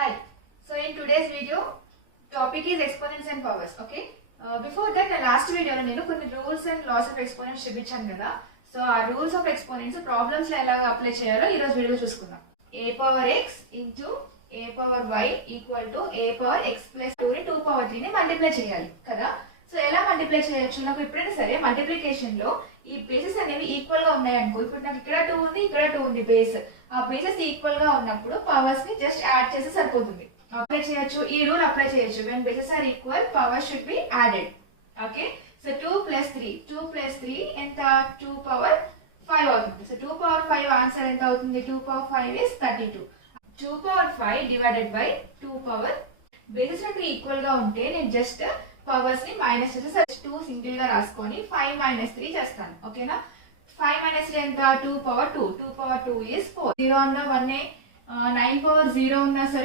Hi. So in today's video, topic is exponents and powers. Okay. Before that, last video లో నేను కొన్ని rules and laws of exponents చూపించాను కదా. So ఆ rules of exponents problems లో ఎలా apply చేయాలో ఈ రోజు వీడియోలో చూసుకుందాం. a power x into a power y equal to a power x plus 2 ని 2 పవర్ 3 ని మల్టిప్లై చేయాలి కదా. సో ఎలా మల్టిప్లై చేయొచ్చు? నాకు ఎప్పుడైనా సరే మల్టిప్లికేషన్ లో ఈ బేసెస్ అనేవి ఈక్వల్ గా ఉన్నాయి అనుకో. ఇప్పుడు నాకు ఇక్కడ 2 ఉంది, ఇక్కడ 2 ఉంది బేస్. ఆ బేసెస్ ఈక్వల్ గా ఉన్నప్పుడు పవర్స్ ని జస్ట్ యాడ్ చేస్తే సరిపోతుంది. అప్లై చేయొచ్చు, ఈ రూల్ అప్లై చేయొచ్చు. When bases are equal power should be added. Okay. So 2 plus 3 ఎంత? 2 పవర్ 5 అవుతుంది. సో 2 పవర్ 5 ఆన్సర్ ఎంత అవుతుంది? 2 power 5 is 32. 2 power 5 divided by 2 power. Bases రెండు ఈక్వల్ గా ఉంటే నేను జస్ట్ పవర్స్ ని మైనస్ చేస్తే 2 సింగిల్ గా రాసుకొని 5 మైనస్ 3 చేస్తాను. ఓకేనా? 5 మైనస్ 3 ఎంత? 2 పవర్ 2. 2 power 2 is 4. 0 అన్న 1 9 పవర్ 0 ఉన్నా సరే